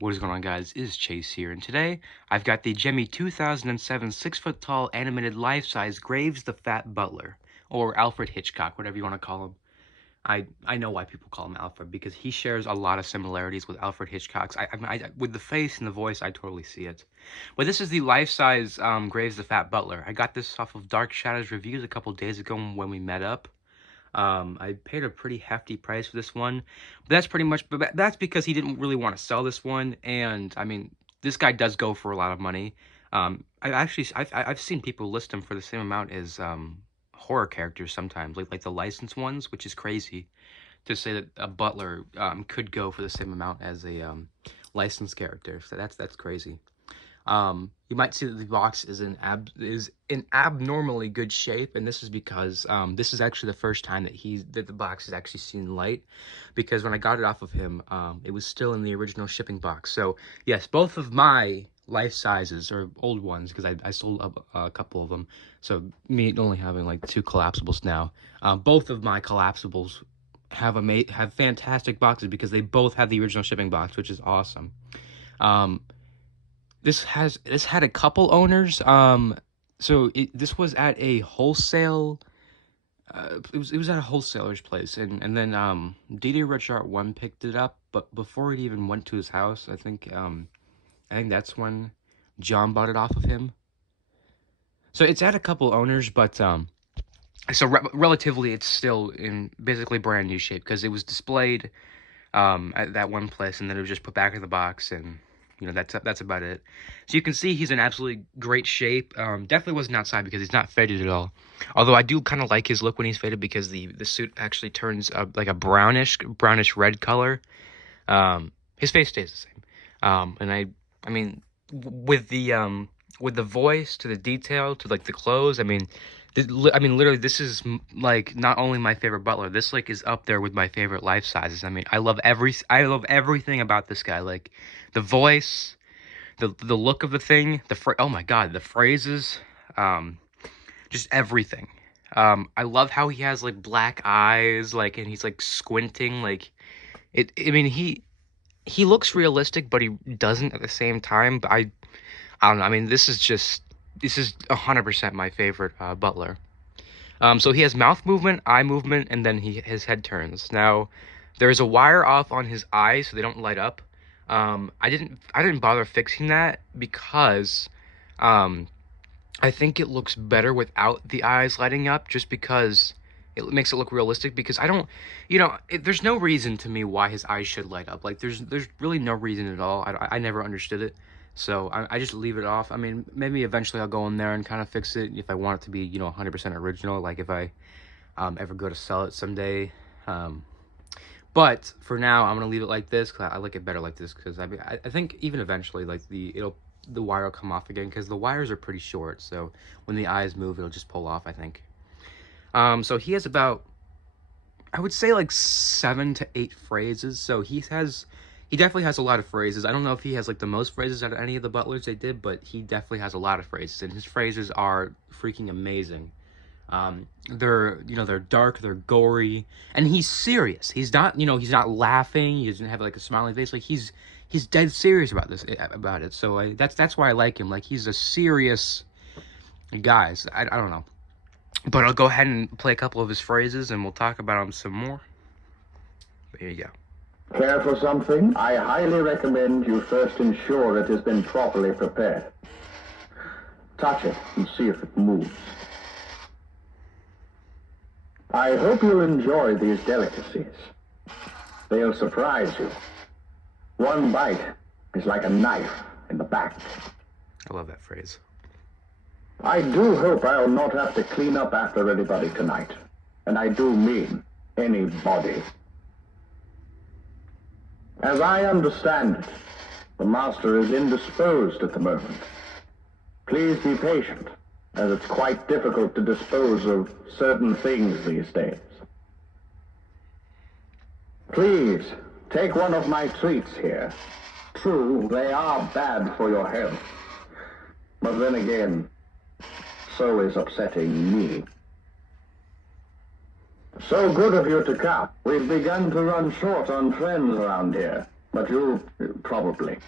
What is going on, guys? It is Chase here, and today I've got the Gemmy 2007 6-foot-tall animated life-size Graves the Fat Butler, or Alfred Hitchcock, whatever you want to call him. I know why people call him Alfred, because he shares a lot of similarities with Alfred Hitchcock's. With the face and the voice, I totally see it. But this is the life-size Graves the Fat Butler. I got this off of Dark Shadows Reviews a couple days ago when we met up. I paid a pretty hefty price for this one, but that's because he didn't really want to sell this one, and I mean, this guy does go for a lot of money. I've seen people list him for the same amount as horror characters sometimes, like the licensed ones, which is crazy to say that a butler could go for the same amount as a licensed character. So that's crazy. You might see that the box is in abnormally good shape, and this is because this is actually the first time that the box has actually seen light, because when I got it off of him, it was still in the original shipping box. So yes, both of my life sizes are old ones, because I sold a couple of them, so me only having like 2 collapsibles now. Both of my collapsibles have fantastic boxes because they both have the original shipping box, which is awesome. This had a couple owners. This was at a wholesale. It was at a wholesaler's place, and then D.D. Richard 1 picked it up. But before it even went to his house, I think that's when John bought it off of him. So it's at a couple owners, but relatively it's still in basically brand new shape, because it was displayed at that one place, and then it was just put back in the box, and you know, that's about it. So you can see he's in absolutely great shape. Definitely wasn't outside because he's not faded at all. Although I do kind of like his look when he's faded, because the suit actually turns like a brownish red color. His face stays the same. And I mean, with the voice to the detail to like the clothes, I mean, literally, this is like not only my favorite butler. This like is up there with my favorite life sizes. I mean, I love everything about this guy. Like the voice, the look of the thing, oh my god, the phrases, just everything. I love how he has like black eyes, like, and he's like squinting, like it. I mean, he looks realistic, but he doesn't at the same time. But I don't know. I mean, this is 100% my favorite butler. So he has mouth movement, eye movement, and then his head turns. Now, there's a wire off on his eyes so they don't light up. I didn't bother fixing that because I think it looks better without the eyes lighting up, just because it makes it look realistic. Because I don't, there's no reason to me why his eyes should light up. Like there's really no reason at all. I never understood it. So I just leave it off. I mean, maybe eventually I'll go in there and kind of fix it if I want it to be, 100% original, like if I ever go to sell it someday. But for now, I'm going to leave it like this, because I like it better like this, because I think even eventually, like, the wire will come off again, because the wires are pretty short, so when the eyes move, it'll just pull off, I think. So he has about, I would say, like 7 to 8 phrases, so he definitely has a lot of phrases. I don't know if he has like the most phrases out of any of the butlers they did, but he definitely has a lot of phrases, and his phrases are freaking amazing. They're dark, they're gory, and he's serious. He's not, he's not laughing. He doesn't have like a smiling face. Like he's dead serious about it. So that's why I like him. Like he's a serious guy. So I don't know, but I'll go ahead and play a couple of his phrases, and we'll talk about them some more. But here you go. Care for something? I highly recommend you first ensure it has been properly prepared. Touch it and see if it moves. I hope you'll enjoy these delicacies. They'll surprise you. One bite is like a knife in the back. I love that phrase. I do hope I'll not have to clean up after anybody tonight. And I do mean anybody. As I understand it, the master is indisposed at the moment. Please be patient, as it's quite difficult to dispose of certain things these days. Please, take one of my treats here. True, they are bad for your health. But then again, so is upsetting me. So good of you to come. We've begun to run short on friends around here. But you probably.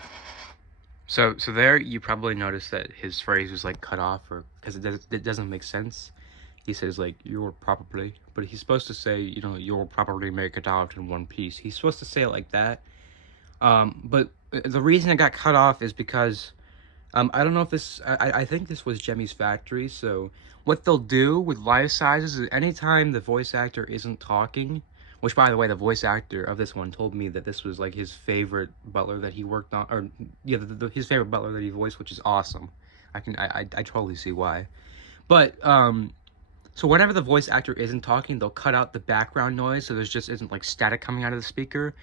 So there you probably noticed that his phrase was like cut off, or because it doesn't make sense. He says like "you'll probably," but he's supposed to say, you know, "you'll probably make it out in one piece." He's supposed to say it like that. But the reason it got cut off is because I don't know if this. I think this was Gemmy's factory. So what they'll do with life sizes is anytime the voice actor isn't talking, which by the way, the voice actor of this one told me that this was like his favorite Butler that he worked on, or yeah, his favorite Butler that he voiced, which is awesome. I totally see why. But so whenever the voice actor isn't talking, they'll cut out the background noise, so there's just isn't like static coming out of the speaker.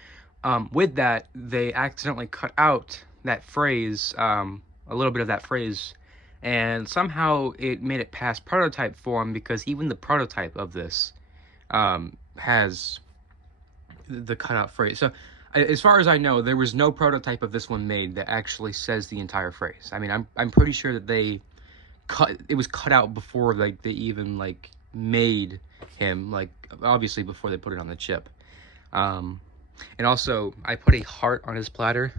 With that, they accidentally cut out that phrase, a little bit of that phrase, and somehow it made it past prototype form, because even the prototype of this has the cutout phrase. So as far as I know, there was no prototype of this one made that actually says the entire phrase. I mean, I'm pretty sure that it was cut out before like they even like made him, like obviously before they put it on the chip. And also I put a heart on his platter.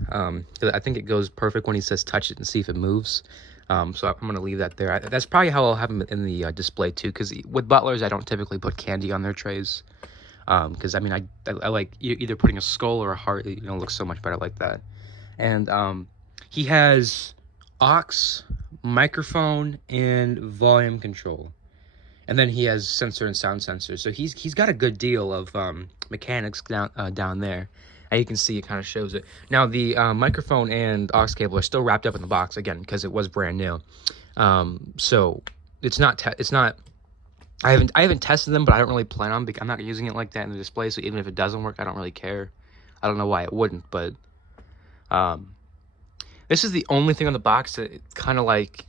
I think it goes perfect when he says touch it and see if it moves. So I'm gonna leave that there. That's probably how I'll have him in the display too, because with Butlers I don't typically put candy on their trays. Because I mean I like either putting a skull or a heart. You know, looks so much better like that. And he has aux, microphone, and volume control, and then he has sensor and sound sensor. So he's got a good deal of mechanics down there, and you can see it kind of shows it. Now the microphone and aux cable are still wrapped up in the box again because it was brand new. So it's not I haven't tested them, but I don't really plan on. I'm not using it like that in the display, so even if it doesn't work, I don't really care. I don't know why it wouldn't, but this is the only thing on the box that kind of like,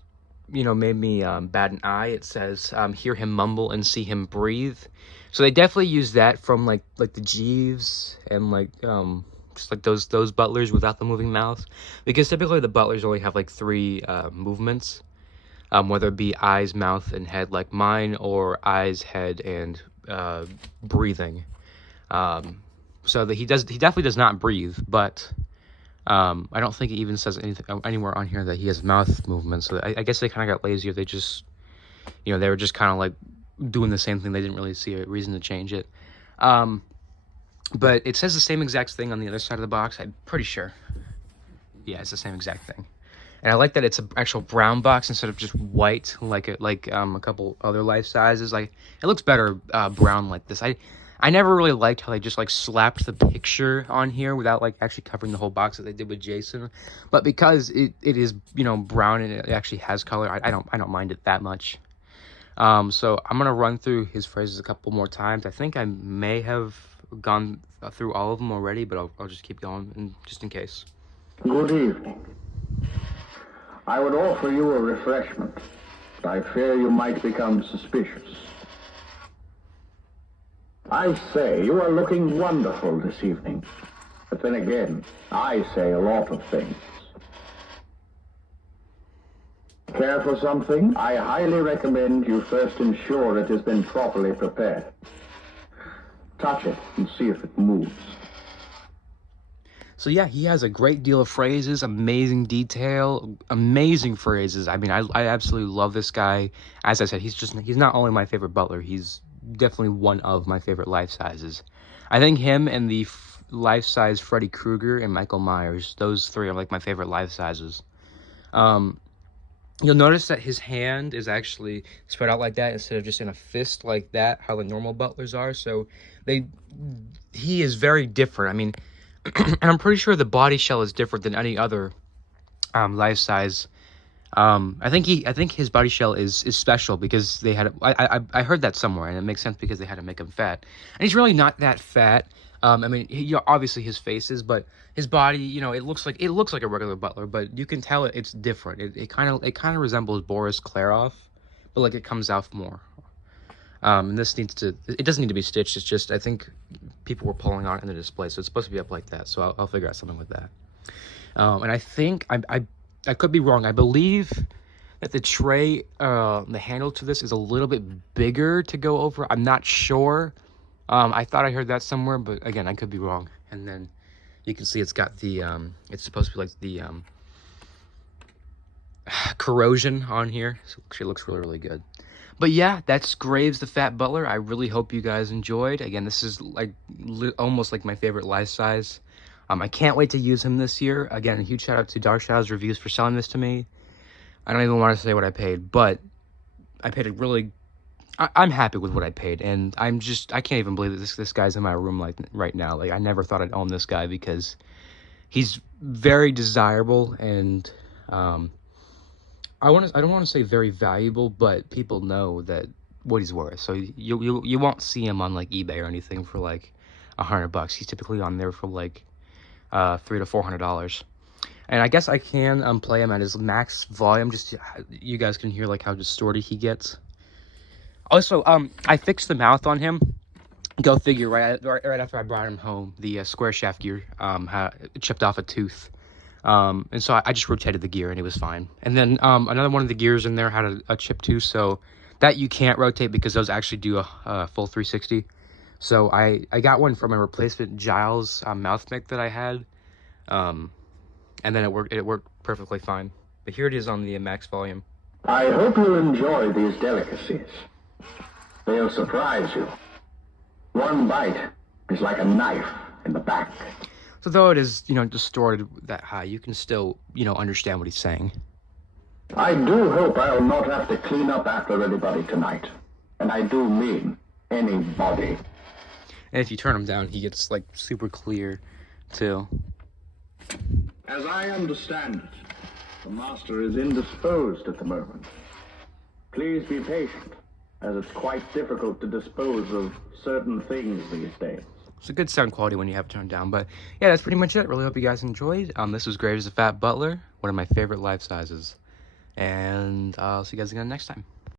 you know, made me bat an eye. It says hear him mumble and see him breathe. So they definitely use that from like the Jeeves and like just like those Butlers without the moving mouths, because typically the Butlers only have like 3 movements. Whether it be eyes, mouth, and head like mine, or eyes, head, and breathing. So that he definitely does not breathe, but I don't think it even says anything anywhere on here that he has mouth movements. So I guess they kind of got lazy, or they just, you know, they were just kind of like doing the same thing. They didn't really see a reason to change it. But it says the same exact thing on the other side of the box. I'm pretty sure. Yeah, it's the same exact thing. And I like that it's an actual brown box instead of just white, like a couple other life sizes. Like, it looks better brown like this. I never really liked how they just like slapped the picture on here without like actually covering the whole box that they did with Jason. But because it is, you know, brown and it actually has color, I don't mind it that much. So I'm gonna run through his phrases a couple more times. I think I may have gone through all of them already, but I'll just keep going just in case. Good evening. I would offer you a refreshment, but I fear you might become suspicious. I say you are looking wonderful this evening, but then again, I say a lot of things. Care for something? I highly recommend you first ensure it has been properly prepared. Touch it and see if it moves. So yeah, he has a great deal of phrases, amazing detail, amazing phrases. I mean, I absolutely love this guy. As I said, he's not only my favorite Butler, he's definitely one of my favorite life sizes. I think him and the life size Freddy Krueger and Michael Myers, those 3 are like my favorite life sizes. You'll notice that his hand is actually spread out like that instead of just in a fist like that, how the normal Butlers are. So he is very different. I mean, and I'm pretty sure the body shell is different than any other life size. I think his body shell is special because they had I heard that somewhere, and it makes sense because they had to make him fat. And he's really not that fat. I mean, obviously his face is, but his body, you know, it looks like a regular Butler, but you can tell it's different. It kind of resembles Boris Karloff, but like it comes out more. And it doesn't need to be stitched. It's just, I think people were pulling on it in the display, so it's supposed to be up like that. So I'll figure out something with that. And I think I could be wrong. I believe that the tray, the handle to this is a little bit bigger to go over. I'm not sure. I thought I heard that somewhere, but again, I could be wrong. And then You can see it's got the, it's supposed to be like the, corrosion on here. So it actually looks really, really good. But yeah, that's Graves the Fat Butler. I really hope you guys enjoyed. Again, this is like almost like my favorite life size. I can't wait to use him this year. Again, a huge shout out to Dark Shadows Reviews for selling this to me. I don't even want to say what I paid, but I paid a really... I'm happy with what I paid, and I can't even believe that this guy's in my room like right now. Like, I never thought I'd own this guy because he's very desirable, and I don't want to say very valuable, but people know that what he's worth. So you won't see him on like eBay or anything for like $100. He's typically on there for like $300 to $400. And I guess I can play him at his max volume, just you guys can hear like how distorted he gets. Also, I fixed the mouth on him. Go figure. Right after I brought him home, the square shaft gear chipped off a tooth, and so I just rotated the gear and it was fine. And then another one of the gears in there had a chip too, so that you can't rotate because those actually do a full 360. So I got one from a replacement Giles mouth mic that I had, and then it worked perfectly fine. But here it is on the max volume. I hope you'll enjoy these delicacies. They'll surprise you. One bite is like a knife in the back. So though it is, distorted that high, you can still, understand what he's saying. I do hope I'll not have to clean up after anybody tonight. And I do mean anybody. And if you turn him down, he gets, like, super clear, too. As I understand it, the master is indisposed at the moment. Please be patient, as it's quite difficult to dispose of certain things these days. It's a good sound quality when you have it turned down, but yeah, that's pretty much it. Really hope you guys enjoyed. This was Graves the Fat Butler, one of my favorite life sizes. And I'll see you guys again next time.